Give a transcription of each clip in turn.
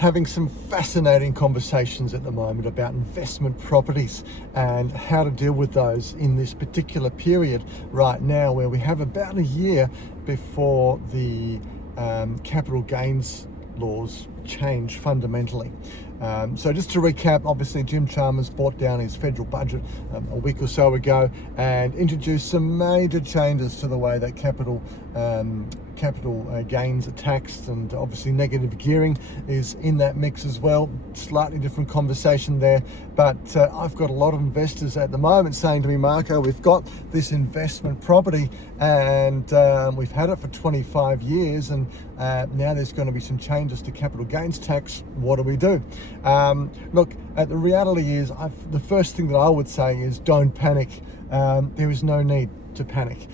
having some fascinating conversations at the moment about investment properties and how to deal with those in this particular period right now, where we have about a year before the capital gains laws change fundamentally. So just to recap, obviously Jim Chalmers brought down his federal budget a week or so ago and introduced some major changes to the way that capital gains are taxed, and obviously negative gearing is in that mix as well. Slightly different conversation there, but I've got a lot of investors at the moment saying to me, Marco, we've got this investment property and we've had it for 25 years and now there's going to be some changes to capital gains tax. What do we do? Look, the reality is, the first thing that I would say is don't panic. There is no need to panic.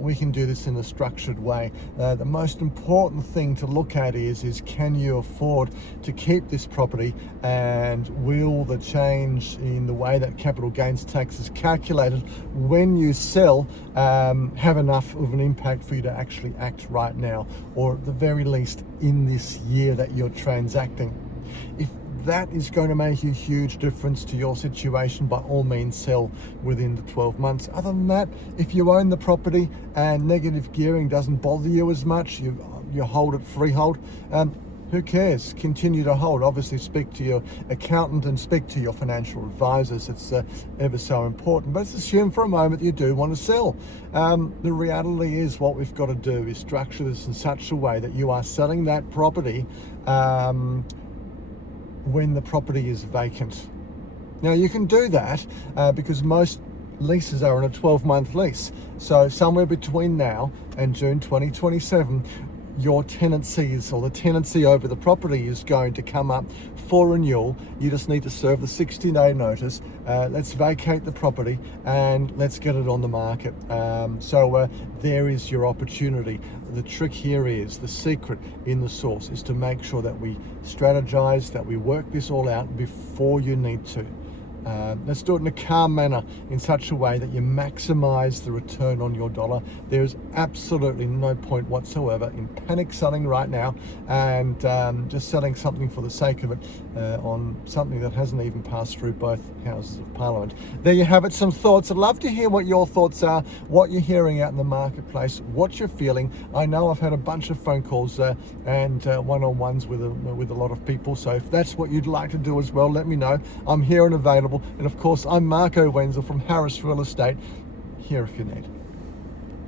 We can do this in a structured way. The most important thing to look at is can you afford to keep this property, and will the change in the way that capital gains tax is calculated when you sell have enough of an impact for you to actually act right now, or at the very least in this year that you're transacting. If that is going to make a huge difference to your situation, by all means sell within the 12 months. Other than that, if you own the property and negative gearing doesn't bother you as much, you hold it freehold, who cares? Continue to hold. Obviously speak to your accountant and speak to your financial advisors. It's ever so important. But let's assume for a moment you do want to sell. The reality is, what we've got to do is structure this in such a way that you are selling that property when the property is vacant. Now you can do that because most leases are on a 12-month lease. So somewhere between now and June 2027, your tenancies, or the tenancy over the property, is going to come up for renewal. You just need to serve the 60-day notice. Let's vacate the property and let's get it on the market. So there is your opportunity. The trick here is, the secret in the sauce is to make sure that we strategize, that we work this all out before you need to. Let's do it in a calm manner, in such a way that you maximize the return on your dollar. There's absolutely no point whatsoever in panic selling right now and just selling something for the sake of it on something that hasn't even passed through both houses of parliament. There you have it, some thoughts. I'd love to hear what your thoughts are, what you're hearing out in the marketplace, what you're feeling. I know I've had a bunch of phone calls and one-on-ones with a lot of people, so if that's what you'd like to do as well, let me know. I'm here and available. And of course, I'm Marco Wenzel from Harris Real Estate, here if you need.